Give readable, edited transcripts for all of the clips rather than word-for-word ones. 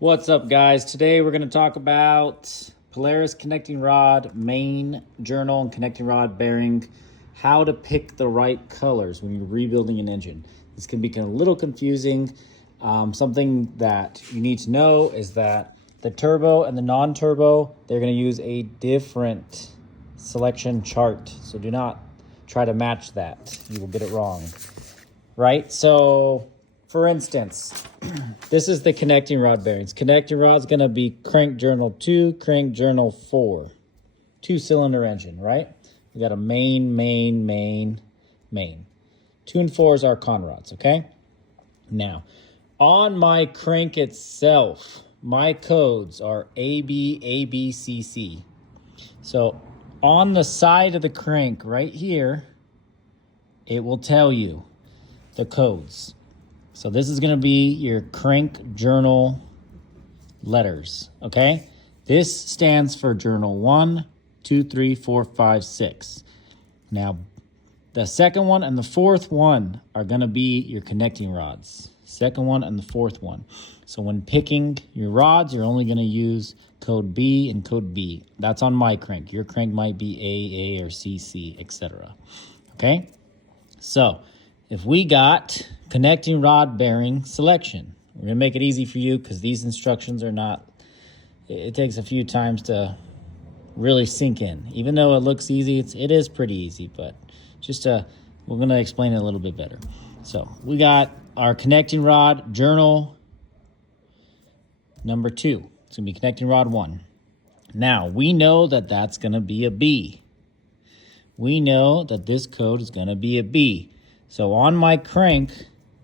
What's up, guys? Today we're going to talk about Polaris connecting rod, main journal, and connecting rod bearing, how to pick the right colors when you're rebuilding an engine. This can become a little confusing. Something that you need to know is that the turbo and the non-turbo, they're going to use a different selection chart. So do not try to match that. You will get it wrong, right? So for instance, this is the connecting rod bearings. Connecting rod's going to be crank journal 2, crank journal 4. 2-cylinder engine, right? We got a main. 2 and 4 is our con rods, okay? Now, on my crank itself, my codes are AB, AB, CC. So on the side of the crank right here, it will tell you the codes. So this is going to be your crank journal letters, okay? This stands for journal 1, 2, 3, 4, 5, 6. Now, the second one and the fourth one are going to be your connecting rods. Second one and the fourth one. So when picking your rods, you're only going to use code B and code B. That's on my crank. Your crank might be A, or CC, etc. Okay? So if we got connecting rod bearing selection, we're going to make it easy for you because these instructions are not, it takes a few times to really sink in. Even though it looks easy, it is pretty easy, but just we're going to explain it a little bit better. So we got our connecting rod journal number 2. It's going to be connecting rod 1. Now, we know that that's going to be a B. We know that this code is going to be a B. So on my crank,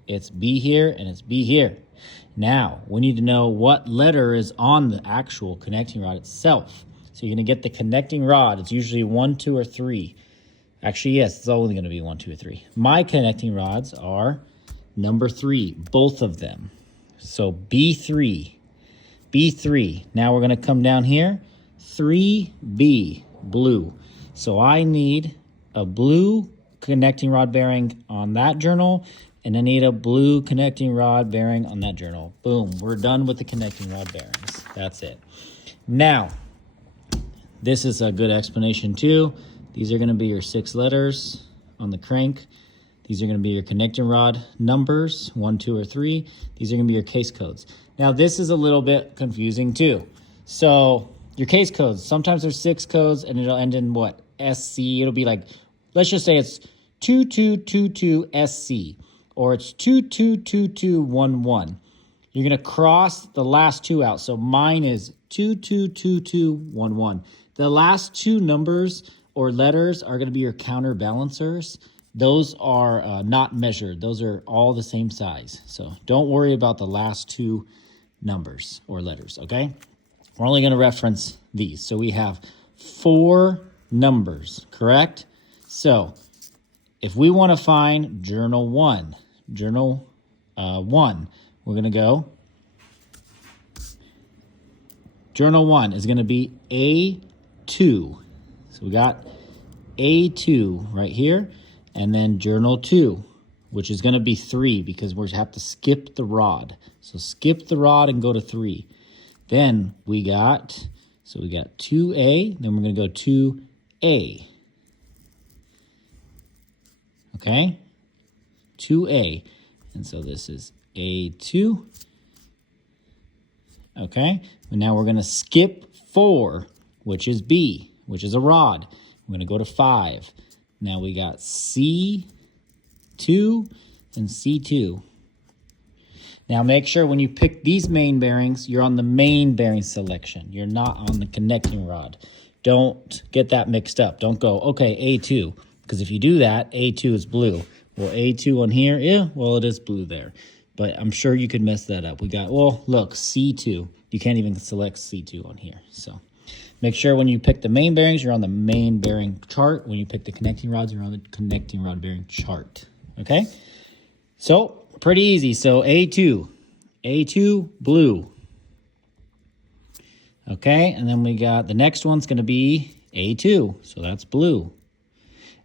it's B here and it's B here. Now, we need to know what letter is on the actual connecting rod itself. So you're going to get the connecting rod. It's usually 1, 2, or 3. Actually, yes, it's only going to be 1, 2, or 3. My connecting rods are number 3, both of them. So B3. B3. Now we're going to come down here. 3B, blue. So I need a blue connecting rod bearing on that journal, and I need a blue connecting rod bearing on that journal. Boom, we're done with the connecting rod bearings. That's it. Now, this is a good explanation too. These are going to be your 6 letters on the crank. These are going to be your connecting rod numbers, 1, 2, or 3. These are going to be your case codes. Now, this is a little bit confusing too. So your case codes, sometimes there's 6 codes and it'll end in what? SC. It'll be like, let's just say it's 2222 SC, or it's 222211. You're going to cross the last 2 out. So mine is 222211. The last 2 numbers or letters are going to be your counterbalancers. Those are not measured. Those are all the same size. So don't worry about the last 2 numbers or letters, okay? We're only going to reference these. So we have 4 numbers, correct? So if we want to find journal 1, we're going to go. Journal 1 is going to be A2. So we got A2 right here. And then journal 2, which is going to be 3 because we have to skip the rod. So skip the rod and go to 3. Then we got 2A. Then we're going to go 2A. Okay? 2A. And so this is A2. Okay? And now we're going to skip 4, which is B, which is a rod. We're going to go to 5. Now we got C2 and C2. Now make sure when you pick these main bearings, you're on the main bearing selection. You're not on the connecting rod. Don't get that mixed up. Don't go, okay, A2. Because if you do that, A2 is blue. Well, A2 on here, yeah, well, it is blue there. But I'm sure you could mess that up. We got, well, look, C2. You can't even select C2 on here. So make sure when you pick the main bearings, you're on the main bearing chart. When you pick the connecting rods, you're on the connecting rod bearing chart. Okay? So, pretty easy. So, A2, blue. Okay? And then we got the next one's going to be A2. So, that's blue.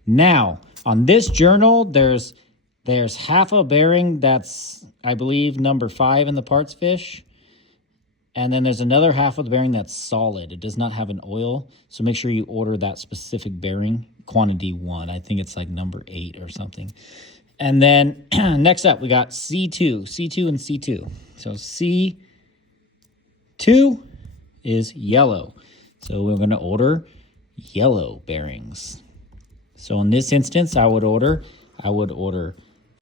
Now, on this journal, there's half a bearing that's, I believe, number 5 in the parts fish. And then there's another half of the bearing that's solid. It does not have an oil. So make sure you order that specific bearing, quantity 1. I think it's like number 8 or something. And then next up, we got C2, C2 and C2. So C2 is yellow. So we're going to order yellow bearings. So in this instance, I would order